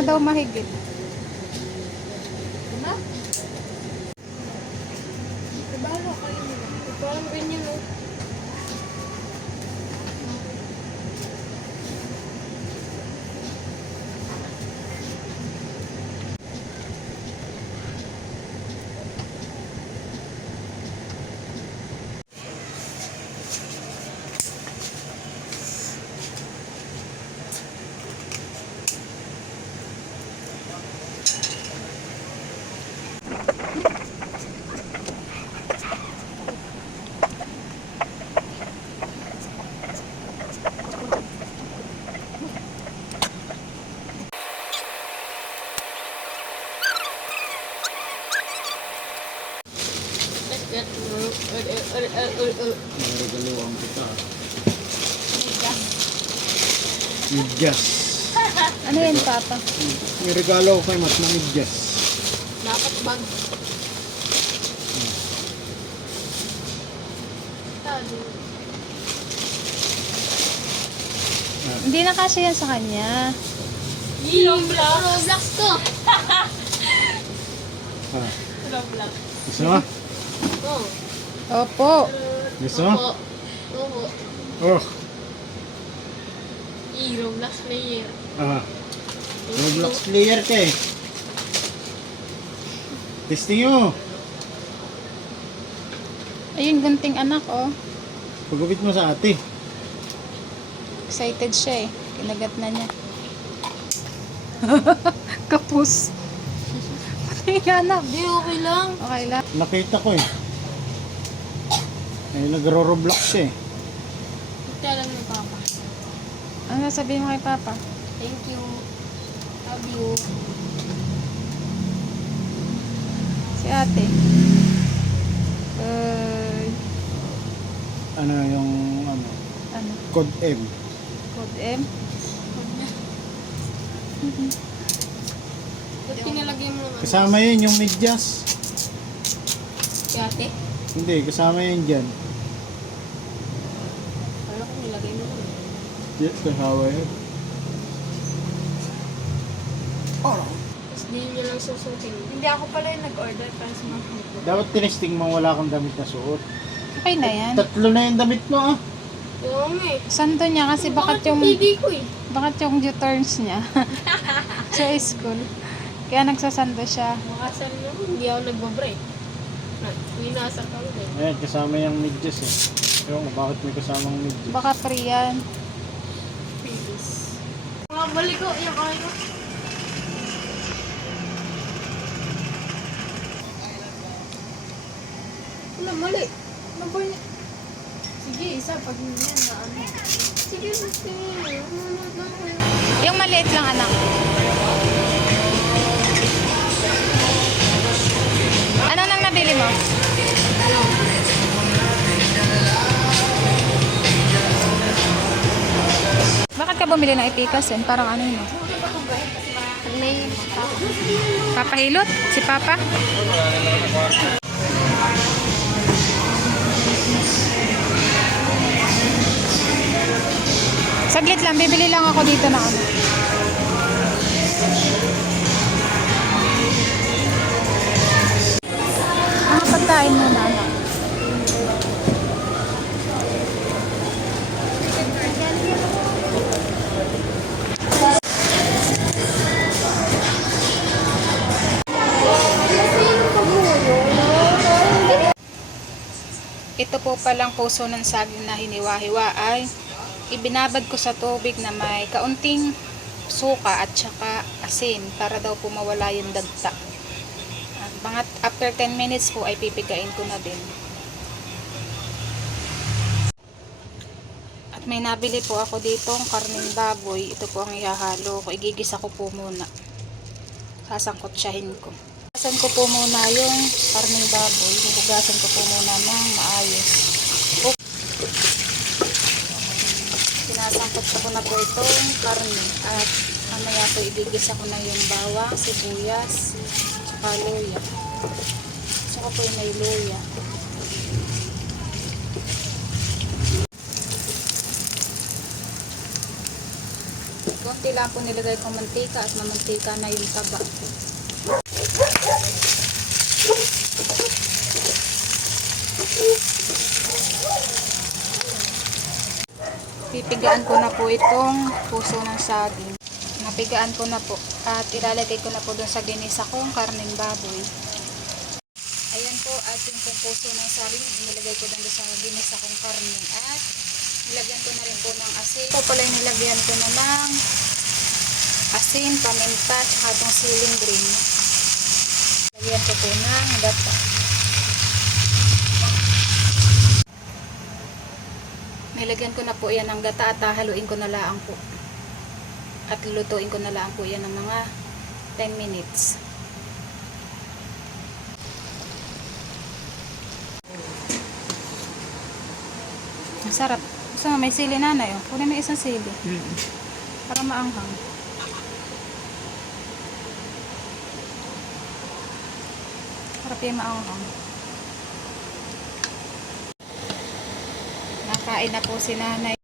mo daw mahigit. Diba? Trabaho kayo nila. Parang ganyan o. Nagagaluhan kita. Midyas. Ano yan, Papa? May regalo ko kay Mat na midyas. Dapat bag. Tado. Hindi na kasi yan sa kanya. Roblox to. Ah, Roblox. gusto mo? Oo. Opo. Gusto mo? Oo. Oh. Roblox player. Ah. Roblox player ka eh. Testing mo. Ayun, gunting anak, oh. Pagupit mo sa ate. Excited siya eh. Kinagat na niya. Kapus. Pati anak. Hindi, okay lang. Okay lang. Nakita ko eh. Ay, nagro-roblox siya eh. Ito lang ng papa. Ano sabihin mo kay Papa? Thank you. Love you. Si ate. Ano yung ano? Ano? Code M. Code M? Ba't pinalagyan mo naman? Kasama yun yung midyas. Si ate? Hindi, kasama yun dyan. Kala ko nilagay mo naman. Yes, kasama yun. Oh. Tapos di nyo lang susukin. Hindi ako pala yung nag-order para sa mga food. Dapat tinesting mo wala kang damit na suot. Okay na yan. Tatlo na yung damit mo ah. Oo nga eh. Sando niya kasi bakit yung TV ko eh. U-turns niya sa school. Kaya nagsasando siya. Makasal na hindi ako nagbabreak. Winasar ka ulit. Ayan, kasama yung midyas eh. Ewan ko, bakit may kasamang midyas? Baka free yan. Please. Mga balik ko, yung kayo. Wala, mali. Ano ba niya? Sige, isa pag yan na ano. Sige, sige. Yung maliit lang, anak. Ano nang nabili mo? Bakit ka bumili ng ipikasin? Parang ano yun? May Papahilot? Si Papa? Saglit lang, bibili lang ako dito na ano. Mga pagkain mo na anak. Ito po palang puso ng saging na hiniwa-hiwa ay ibinabad ko sa tubig na may kaunting suka at saka asin para daw po mawala yung dagta. At mga after 10 minutes po ay pipigain ko na din. At may nabili po ako ditong karning baboy. Ito po ang ihahalo ko. Igigisa ko po muna. Sasangkotsyahin ko. Hugasan ko po muna yung karning baboy. Hugasan ko po muna ng maayos. Sinasangkot ko na po itong karne. At mamaya po igigisa ko na yung bawang, sibuyas, saka luya. Saka po yung may luya. Kunti konti lang po nilagay kong mantika at mamantika na yung taba. Pipigaan ko na po itong puso ng saging. Napigaan ko na po at ilalagay ko na po dun sa ginisa kong karneng baboy. Ayan po at yung pong puso ng saging nilagay ko dun sa ginisa kong karne at nilagyan ko na rin po ng asin. Ito pala yung nilagyan ko na ng asin, paminta, tsaka itong siling green. Lagyan ko po ng gata. Nilagyan ko na po yan ng gata at haluin ko na lang po. At lutuin ko na lang po yan ng mga 10 minutes. Ang sarap. Gusto mo may sili nanay oh. Kunin mo isang sili. Para maanghang. Sarap yung maanghang. Nakain na po si nanay.